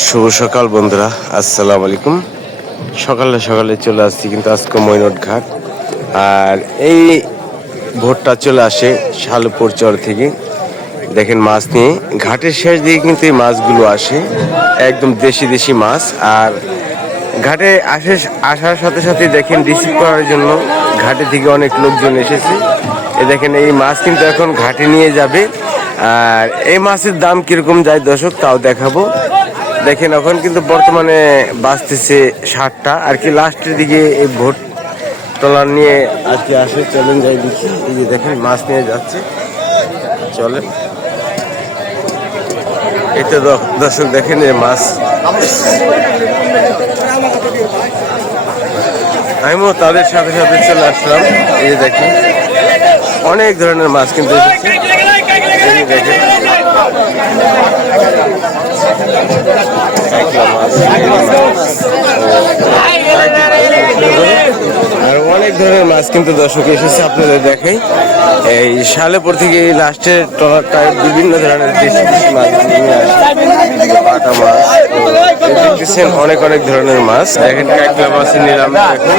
শুভ সকাল, বন্ধুরা। আসসালামু আলাইকুম। সকালে সকালে চলে আসছি কিন্তু আজকে মৈনট ঘাট। আর এই ভোটটা চলে আসে শালপুর চর থেকে। দেখেন মাছ নিয়ে। ঘাটের শেষ দিকে কিন্তু এই মাছগুলো আসে। একদম দেশি দেশি মাছ। আর ঘাটে আসে, আসার সাথে সাথে দেখেন রিসিভ করার জন্য ঘাটে থেকে অনেক লোকজন এসেছে। এ দেখেন, এই মাছ কিন্তু এখন ঘাটে নিয়ে যাবে। আর এই মাছের দাম কীরকম যায় দর্শক, তাও দেখাবো। দেখেন, এখন কিন্তু বর্তমানে বাঁচতেছে ষাটটা আর কি লাস্টের দিকে এই ভোট টলার নিয়ে আর কি আসে, চলেন যাই দেখি। এই যে দেখেন, মাছ নিয়ে যাচ্ছে। চলেন। তো দর্শক দেখেন এই মাছ। আমিও তাদের সাথে সাথে চলে আসলাম। এই যে দেখেন, অনেক ধরনের মাছ কিন্তু এসেছে। দেখেন। আর অনেক ধরনের মাছ কিন্তু দর্শক এসেছে আপনাদের দেখাই। এই সালেপুর থেকে এই লাস্টের টলারটায় বিভিন্ন ধরনের দেশি দেশি মাছ নিয়ে আসে। পাটা মাছ দেখতেছেন অনেক অনেক ধরনের মাছ। দেখেন কাঁকড়া মাছের নিলাম দেখুন।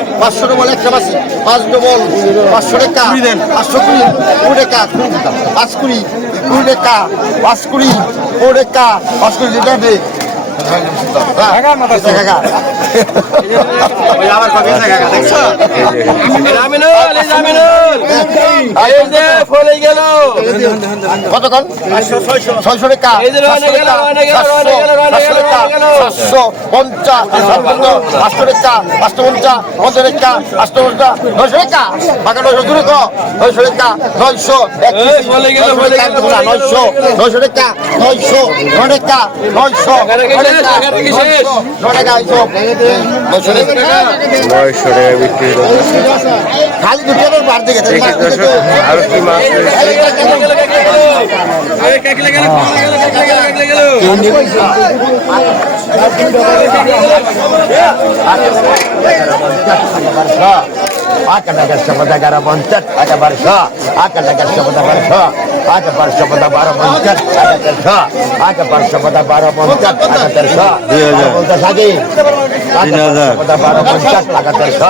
পাঁচশো ডবল একটা আছে পাঁচ ডবল পাঁচশো টাকা পাঁচশো কুড়ি কুড়ি টাকা পাঁচ কুড়ি কুড়ি টাকা পাঁচ কুড়ি কুড়ি টাকা পাঁচ কুড়ি লিটার কতক্ষণ ছয়শো টাকা সাতশো পঞ্চাশ পাঁচশো টাকা পাঁচশো পঞ্চাশ পঞ্চাশ টাকা পাঁচশো পঞ্চাশ নয়শো টাকা বাকি নয়শো দূরে নয়শো টাকা নয়শো নয়শো নয়শো টাকা নয়শো নয় টাকা নয়শো নয় টাকা এইসব টাকা নয়শো টাকা বিক্রি আর কি মাছ রয়েছে? হ্যাঁ। ಆಕಟ ಕಷ್ಟಪದಗರ ಪಂಚಟ್ ಆಟ ವರ್ಷ ಆಕಟ ಕಷ್ಟಪದ ವರ್ಷ ಆಟ ಪರ್ಷಪದ ಬಾರ ಪಂಚಟ್ ಆಟ ಕರ್ಷ ಆಟ ಪರ್ಷಪದ ಬಾರ ಪಂಚಟ್ ಆಟ ಕರ್ಷ ಸಾಗಿ ಆಟ ಬಾರ ಪಂಚಟ್ ಆಟ ಕರ್ಷ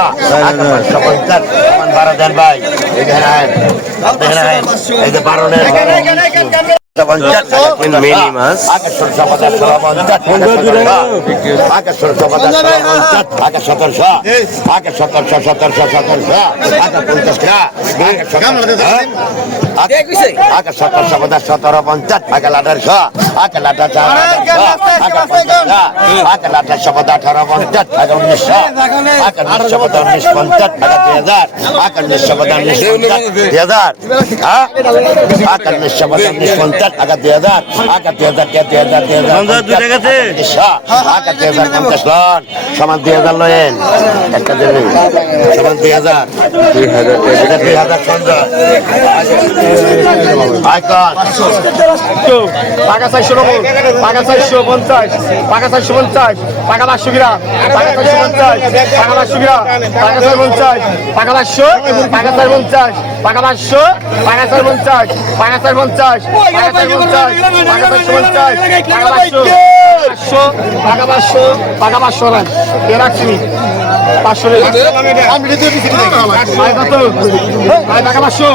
ಆಟ ಪರ್ಷ ಪಂಚಟ್ ಬಾರ ಧನ್ ಭಾಯಿ ಬಾರೋ পঞ্চাশ টাকা কিলো মিনি মাছ আকাশশো পঞ্চাশ আকাশশো পঞ্চাশ আকাশ সতেরোশো আকাশ সতেরোশো সতেরোশো সতেরোশো আকাশ পঞ্চাশ টাকা আকাশ সকাল সমাদার সতেরো পঞ্চাশ আকাল আঠারোশো আকাল আঠারোশো আকাল আঠারোশো আঠারো পঞ্চাশ আকাল উনিশশো আকাল উনিশশো উনিশ পঞ্চাশ আকাল দুই হাজার আকাল উনিশশো উনিশ দুই হাজার আকাল উনিশশো উনিশ পঞ্চাশ আকাল দুই হাজার আকাল দুই হাজার দুই হাজার দুই হাজার দুই হাজার উনিশশো আকাল দুই হাজার পঞ্চাশ লন সমান দুই হাজার লয়েন একটা দেবেন। সমান দুই হাজার দুই হাজার দুই হাজার পঞ্চাশ। পাকা চারশো নব্বই পাকা চারশো পঞ্চাশ পাকা চারশো পঞ্চাশ পাকা পাঁচশো গ্রাম পাকা চারশো পঞ্চাশ পাকা পাঁচশো গ্রাম পাকা চার পঞ্চাশ পাকা পাঁচশো পাকা চার পঞ্চাশ পাকা পাঁচশো পাকা চার পঞ্চাশ পাকা চার পঞ্চাশ পাকা চার পঞ্চাশ পাকা চারশো পঞ্চাশ পাকা পাঁচশো। পাঁচশো পাকা পাঁচশো পাকা পাঁচশো কে রাখছি পাঁচশো টাকা পাঁচশো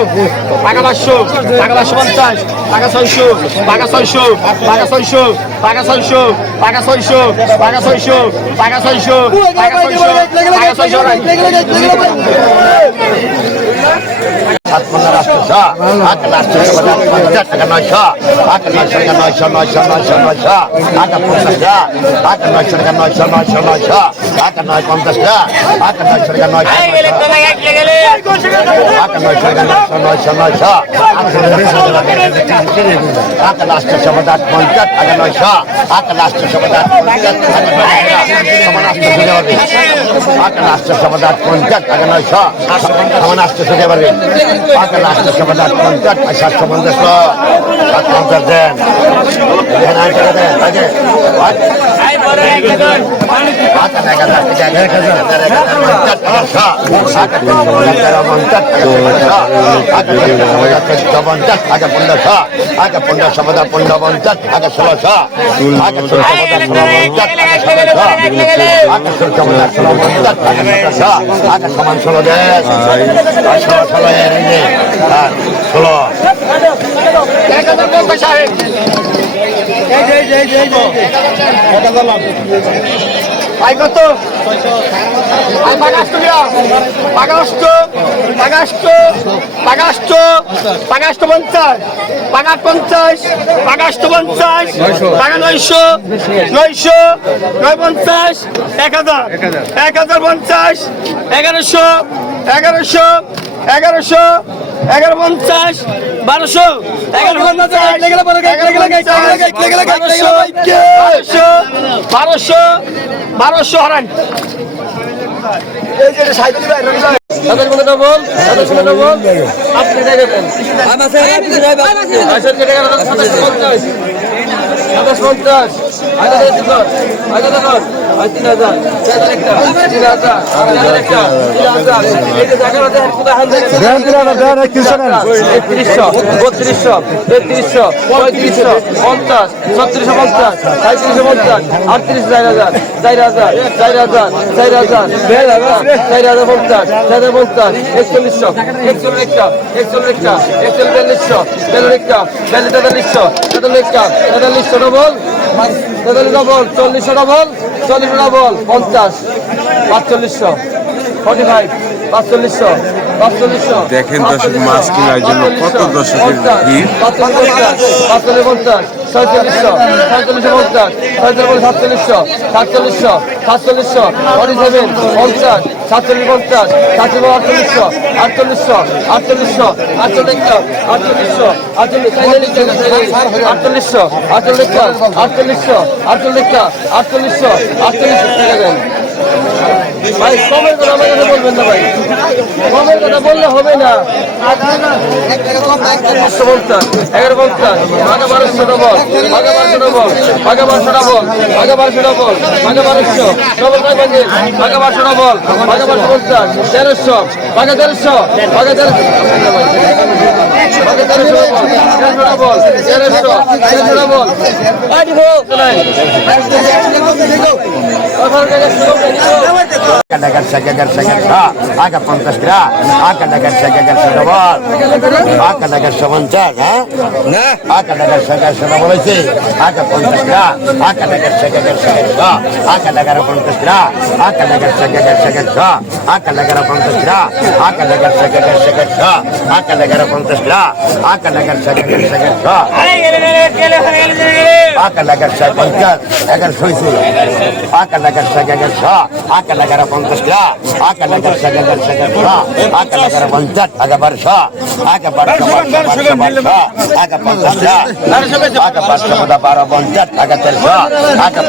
টাকা পাঁচশো টাকা পাঁচশো পঞ্চাশ টাকা ছয়শো টাকা ছয়শো টাকা ছয়শো টাকা ছয়শো টাকা ছয়শো টাকা ছয়শো টাকা ছয়শো টাকা ছয়শো টাকা ছয়শো সাত পনেরো আটশো আটা আটশো পঞ্চাশ টাকা নয়শো আটা নয়শো টাকা নয়শো নয়শো নয়শো নয়শো আটা পঞ্চাশ আটা নয়শো টাকা নয়শো নয়শো নয়শো আটা নয় পঞ্চাশ আটা নয়শো টাকা নয়শো আটা নয়শো টাকা নয়শো নয়শো নয়শো আটা সমাজ আট পঞ্চাশ টাকা নয়শো আটা আট পঞ্চাশ পঞ্চাশ টাকা নয়শো আটা আট পঞ্চাশ পঞ্চাশ পঞ্চাশ টাকা দেন আগে আটা এক এক এক হাজার পঞ্চাশ টাকা পঞ্চাশ টাকা পঞ্চাশ পনেরো পঞ্চাশ ষোলো পঞ্চাশ, আগে সতেরোশো আগে সমান ষোলো দেশ ষোলো ষোলো ইয়ে, হ্যাঁ, ষোলো আই কত পাগাষ্ট গ্রাম পাগাষ্ট পাগাষ্ট পাগাষ্ট পাগাষ্ট পঞ্চাশ পাগাট পঞ্চাশ পাগাষ্ট পঞ্চাশ পাগা নয়শো নয়শো নয় পঞ্চাশ এক হাজার এক হাজার পঞ্চাশ এগারোশো এগারোশো এগারোশো এগারো পঞ্চাশ বারোশো বারোশো বারোশো বারোশো হারান তাদের মধ্যে ডবল তাদের মধ্যে ডবল আপনি দেখবেন পঞ্চাশ আগে দেখুন আজ তিন হাজার। চার হাজার একটা। তিন হাজার। হাজার একটা। তিন হাজার। এই যে হান একত্রিশশো বত্রিশশো তেত্রিশশো পঁয়ত্রিশশো পঞ্চাশ ছত্রিশশো পঞ্চাশ সাঁত্রিশশো পঞ্চাশ আটত্রিশ চার হাজার। চার হাজার চার হাজার চার হাজার দেড় হাজার চার হাজার পঞ্চাশ চার হাজার পঞ্চাশ একচল্লিশশো একচল্লিশ একটা একচল্লিশ একটা একচল্লিশ বিয়াল্লিশশো বিয়াল্লিশ একটা বিয়াল্লিশ তেতাল্লিশশো তেতাল্লিশ তেতাল্লিশশো ডবল তেতাল্লিশ ডবল চল্লিশশো ডবল চল্লিশ ডবল পঞ্চাশ পাঁচচল্লিশশো ফর্টি ফাইভ পাঁচচল্লিশশো দেখেন দর্শক, মাছ কেনার জন্য কত দর্শকের ভিড়। ছয়চল্লিশশো ছয়চল্লিশশো পঞ্চাশ ছয়চল্লিশ সাতচল্লিশশো সাতচল্লিশশো সাতচল্লিশশো ফর্টি সেভেন পঞ্চাশ সাতচল্লিশ পঞ্চাশ সাতচল্লিশ আটচল্লিশশো আটচল্লিশশো আটচল্লিশশো আটচল্লিশশো আটচল্লিশশো আটচল্লিশ আটচল্লিশশো আটচল্লিশ আটচল্লিশশো আটচল্লিশ আটচল্লিশশো আটচল্লিশশো টাকা দেন ভাই কমের কথা আমার কাছে বলবেন না ভাই। কমের কথা বললে হবে না। পাঁচশো পঞ্চাশ এগারো পঞ্চাশ আগে বারোশো ডবল আগে বারোশো ডবল আগে বারোশো ডবল আগে বারোশো ডবল আগে বারোশো ডবল কয় ভাঙে আগে বারোশো ডবল আগে বারোশো পঞ্চাশ তেরোশো আগে তেরোশো আগে তেরোশো আগে তেরোশো ডবল তেরোশো তেরোশো ডবল টাকার শেখ এগার শেখ আগে পঞ্চাশ টাকা আগে টাকার শেখ এগারশো ডবল আগে টাকারশো পঞ্চাশ হ্যাঁ আগে টাকার শেখ এগারশো ডবল হয়েছে আগে পঞ্চাশ টাকা আগে টাকার শেখ এগারশো এগারশো আগে টাকার পঞ্চাশ টাকা আগে টাকার শেখ এগারশো এগারশো আগে টাকার পঞ্চাশ টাকা আগে টাকার শেখ এগারশো এগারশো আগে টাকার পঞ্চাশ টাকা আগে টাকার শেখ এগারশো এগারশো আকা লাগার শেখ পঞ্চাশ এগারোশো হয়েছে আকা লাগার শেখ এগারোশো আকা লাগার পঞ্চাশ টাকা আকা লাগার শেখ এগারোশো এগারোশো আকা লাগার পঞ্চাশ আগে বারোশো আগে বারোশো বারোশো বারোশো আগে পঞ্চাশ আগে পাঁচশো পদা বারো পঞ্চাশ আগে তেরোশো আগে